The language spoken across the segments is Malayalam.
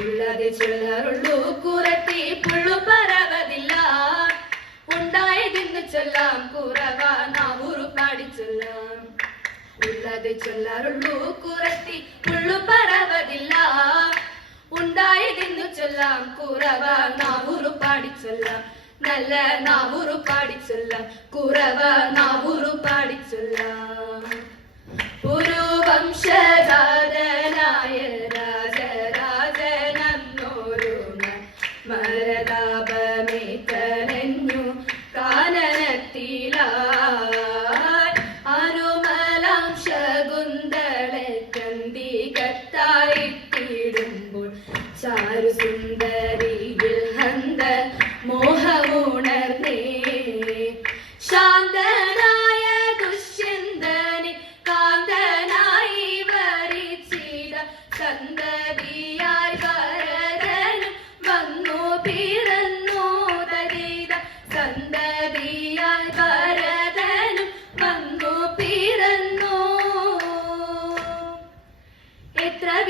உள்ளதை சொல்லருள்ளு கூரத்தி புள்ளு பரவதில்ல. உண்டாயதின்னு சொல்லாம் கூறவா நான் ஊரு பாடி சொல்லாம். உள்ளதை சொல்லருள்ளு கூரத்தி புள்ளு பரவதில்ல. உண்டாயதின்னு சொல்லாம் கூறவா நான் ஊரு பாடி சொல்லாம். நல்ல நான் ஊரு பாடி சொல்லாம். கூறவா நான் ஊரு பாடி சொல்லாம். Madre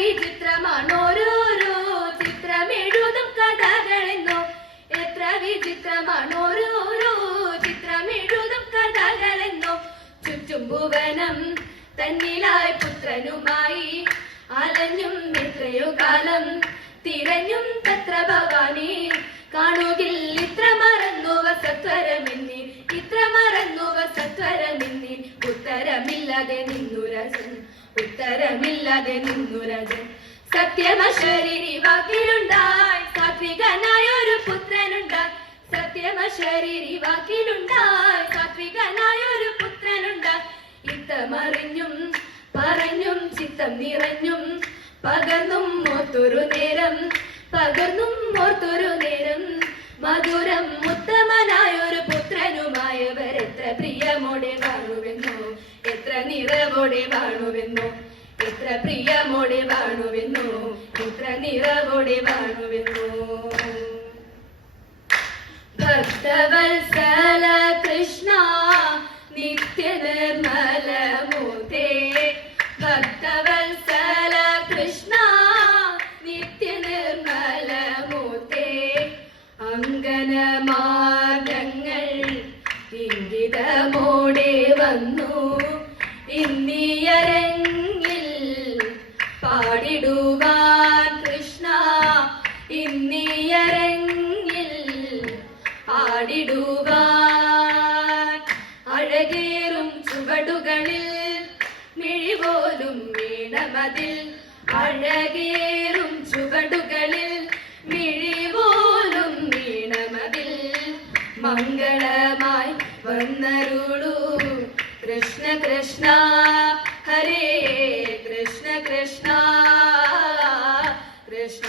വിചിത്രമാണോരോരോ പുത്രനുമായി തത്ര ഭവാനി. കാണുകിൽ ഇത്ര മറന്നുവ സത്വരമെന്നി ഇത്ര മറന്നുവ സത്വരമെന്നി ഉത്തരമില്ലാതെ നിന്നുരജൻ ഉത്തരമില്ലാതെ നിന്നുരജൻ സത്യമശരീരി വാക്കിലുണ്ടായി. സാത്വികനായ ഒരു പുത്രനുണ്ടായി. സത്യമശരീരി വാക്കിലുണ്ടായി. സാത്വികനായ ഒരു പുത്രനുണ്ടായി. ഇത്തമറിഞ്ഞും പറഞ്ഞും ചിത്തം നിറഞ്ഞും പകർന്നും ഓർത്തൊരു നേരം. പകർന്നും ഓർത്തൊരു നേരം. മധുരം നിറവോടെ വാണുവെന്നു. എത്ര പ്രിയമോടെ വാണുവെന്നു. എത്ര നിറവോടെ വാണുവെന്നു. ഭക്തവത്സല കൃഷ്ണ നിത്യ നിർമ്മല മൂർത്തേ ഭക്തവത്സല കൃഷ്ണ നിത്യ നിർമ്മല പോലും വീണമതിൽ അഴകേറും ചുവടുകളിൽ മിഴി പോലും വീണമതിൽ. മംഗളമായി വന്നരുളൂ. കൃഷ്ണ കൃഷ്ണ ഹരേ കൃഷ്ണ കൃഷ്ണ. കൃഷ്ണ